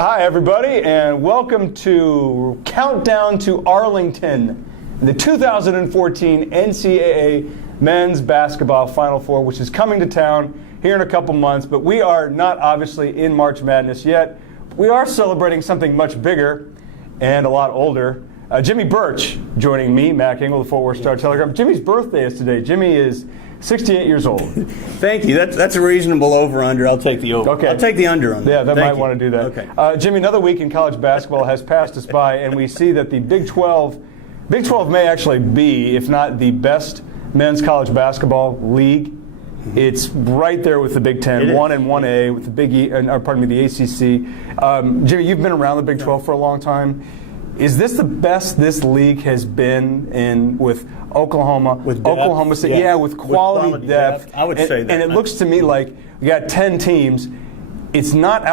Hi, everybody, and welcome to Countdown to Arlington, the 2014 NCAA Men's Basketball Final Four, which is coming to town here in a couple months. But we are not obviously in March Madness yet. We are celebrating something much bigger and a lot older. Jimmy Birch joining me, Mac Engel, the Fort Worth Star-Telegram. Jimmy's birthday is today. Jimmy is 68 years old. Thank you. That's a reasonable over-under. I'll take the over. Okay. I'll take the under on that. Yeah, that might want to do that. Okay. Jimmy, another week in college basketball has passed us by, and we see that the Big 12 may actually be, if not the best men's college basketball league. It's right there with the Big Ten, 1 and 1A, with the Big E, the ACC. Jimmy, you've been around the Big 12 for a long time. Is this the best this league has been in with Oklahoma? With depth, Oklahoma State, with quality depth. I would say that. And it looks to me like we got 10 teams. It's not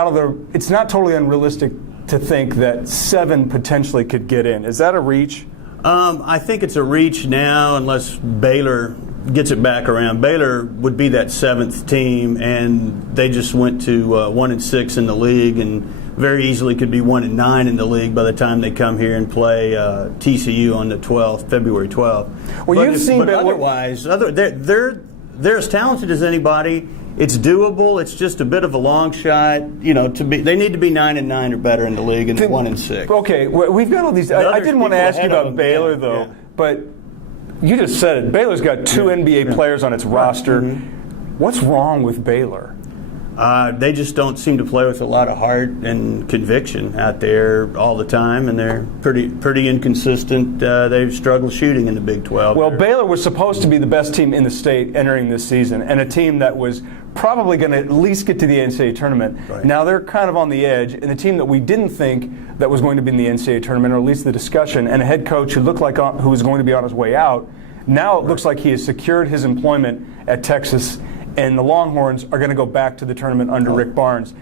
totally unrealistic to think that 7 potentially could get in. Is that a reach? I think it's a reach now, unless Baylor gets it back around. Baylor would be that 7th team, and they just went to 1 and 6 in the league, and very easily could be 1 and 9 in the league by the time they come here and play TCU on the 12th, February 12th. Well, you've seen but otherwise, they're as talented as anybody. It's doable. It's just a bit of a long shot. They need to be 9 and 9 or better in the league, and 1 and 6. Okay, we've got all these. I didn't want to ask you about Baylor though, but you just said it. Baylor's got 2 NBA players on its roster. Mm-hmm. What's wrong with Baylor? They just don't seem to play with a lot of heart and conviction out there all the time, and they're pretty inconsistent. They've struggled shooting in the Big 12. Well, Baylor was supposed to be the best team in the state entering this season, and a team that was probably going to at least get to the NCAA tournament. Right. Now they're kind of on the edge, and the team that we didn't think that was going to be in the NCAA tournament, or at least the discussion, and a head coach who looked like who was going to be on his way out, now it looks like he has secured his employment at Texas, and the Longhorns are going to go back to the tournament under Rick Barnes.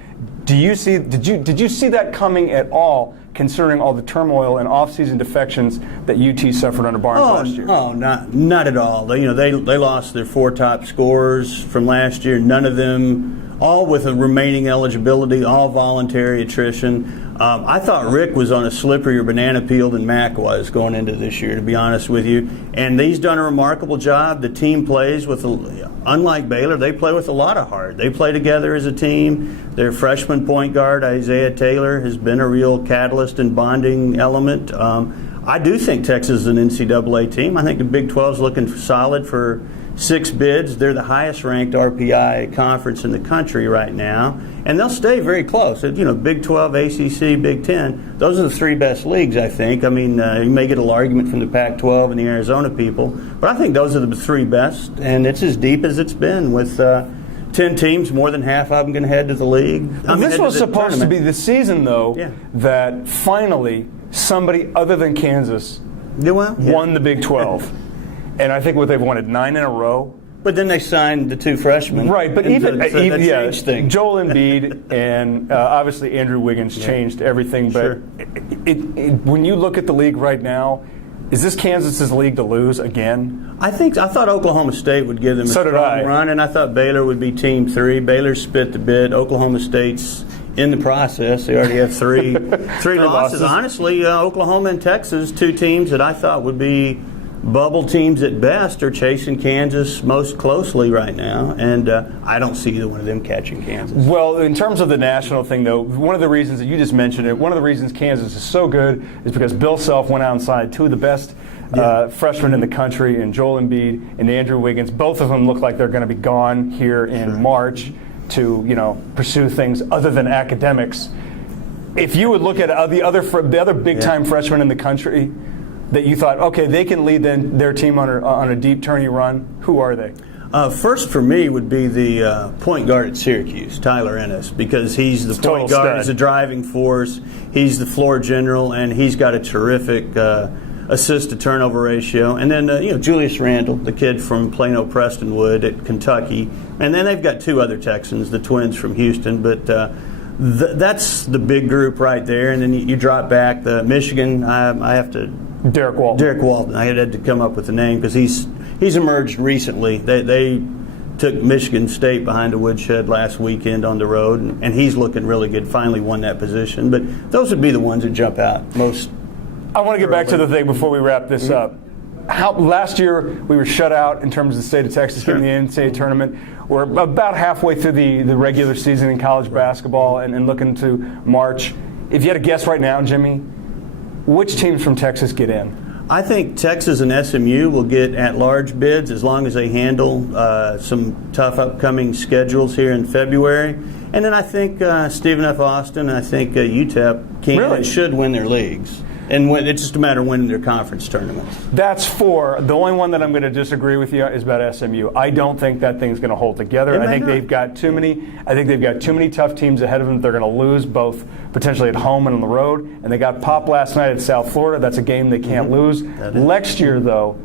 Did you see that coming at all, considering all the turmoil and off-season defections that UT suffered under Barnes last year? Oh, not at all. They lost their 4 top scorers from last year. None of them, all with a remaining eligibility, all voluntary attrition. I thought Rick was on a slipperier banana peel than Mac was going into this year, to be honest with you. And he's done a remarkable job. The team plays with, unlike Baylor, they play with a lot of heart. They play together as a team. Their freshman point guard, Isaiah Taylor, has been a real catalyst and bonding element. I do think Texas is an NCAA team. I think the Big 12 is looking solid for 6 bids. They're the highest ranked RPI conference in the country right now, and they'll stay very close. Big 12, ACC, Big 10, those are the 3 best leagues, I think. I mean, you may get a little argument from the Pac-12 and the Arizona people, but I think those are the 3 best, and it's as deep as it's been with 10 teams, more than half of them going to head to the league. This was supposed to be the season, though, that finally somebody other than Kansas won the Big 12. And I think they've won 9 in a row. But then they signed the 2 freshmen. Right, but even things. Joel Embiid and obviously Andrew Wiggins changed everything. But when you look at the league right now, is this Kansas's league to lose again? I thought Oklahoma State would give them a strong run, and I thought Baylor would be Team 3. Baylor spit the bid. Oklahoma State's in the process. They already have 3 losses. Honestly, Oklahoma and Texas, 2 teams that I thought would be bubble teams at best, are chasing Kansas most closely right now, and I don't see either one of them catching Kansas. Well, in terms of the national thing, though, one of the reasons that you just mentioned it, one of the reasons Kansas is so good is because Bill Self went outside 2 of the best freshmen in the country, and Joel Embiid and Andrew Wiggins. Both of them look like they're going to be gone here in March to pursue things other than academics. If you would look at the other big-time freshmen in the country that you thought, okay, they can lead their team on a deep tourney run, who are they? First for me would be the point guard at Syracuse, Tyler Ennis, because he's the point guard, he's a driving force, he's the floor general, and he's got a terrific assist-to-turnover ratio. And then, Julius Randle, the kid from Plano Prestonwood at Kentucky. And then they've got 2 other Texans, the twins from Houston, but that's the big group right there. And then you drop back the Michigan. I have to. Derek Walton. Derek Walton. I had to come up with the name because he's emerged recently. They took Michigan State behind a woodshed last weekend on the road, and he's looking really good. Finally won that position. But those would be the ones that jump out most. I want to get back to the thing before we wrap this up. Last year we were shut out in terms of the state of Texas getting the NCAA tournament. We're about halfway through the regular season in college basketball and looking to March. If you had to guess right now, Jimmy, which teams from Texas get in? I think Texas and SMU will get at-large bids as long as they handle some tough upcoming schedules here in February. And then I think Stephen F. Austin, I think UTEP can and should win their leagues. And it's just a matter of winning their conference tournaments. That's four. The only one that I'm going to disagree with you is about SMU. I don't think that thing's going to hold together. I think they've got too many. I think they've got too many tough teams ahead of them. They're going to lose both potentially at home and on the road. And they got popped last night at South Florida. That's a game they can't lose. Next year, though,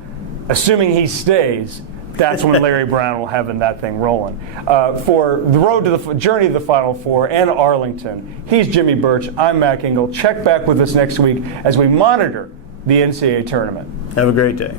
assuming he stays, that's when Larry Brown will have that thing rolling. For the road to the journey to the Final Four and Arlington, he's Jimmy Birch. I'm Mac Engel. Check back with us next week as we monitor the NCAA tournament. Have a great day.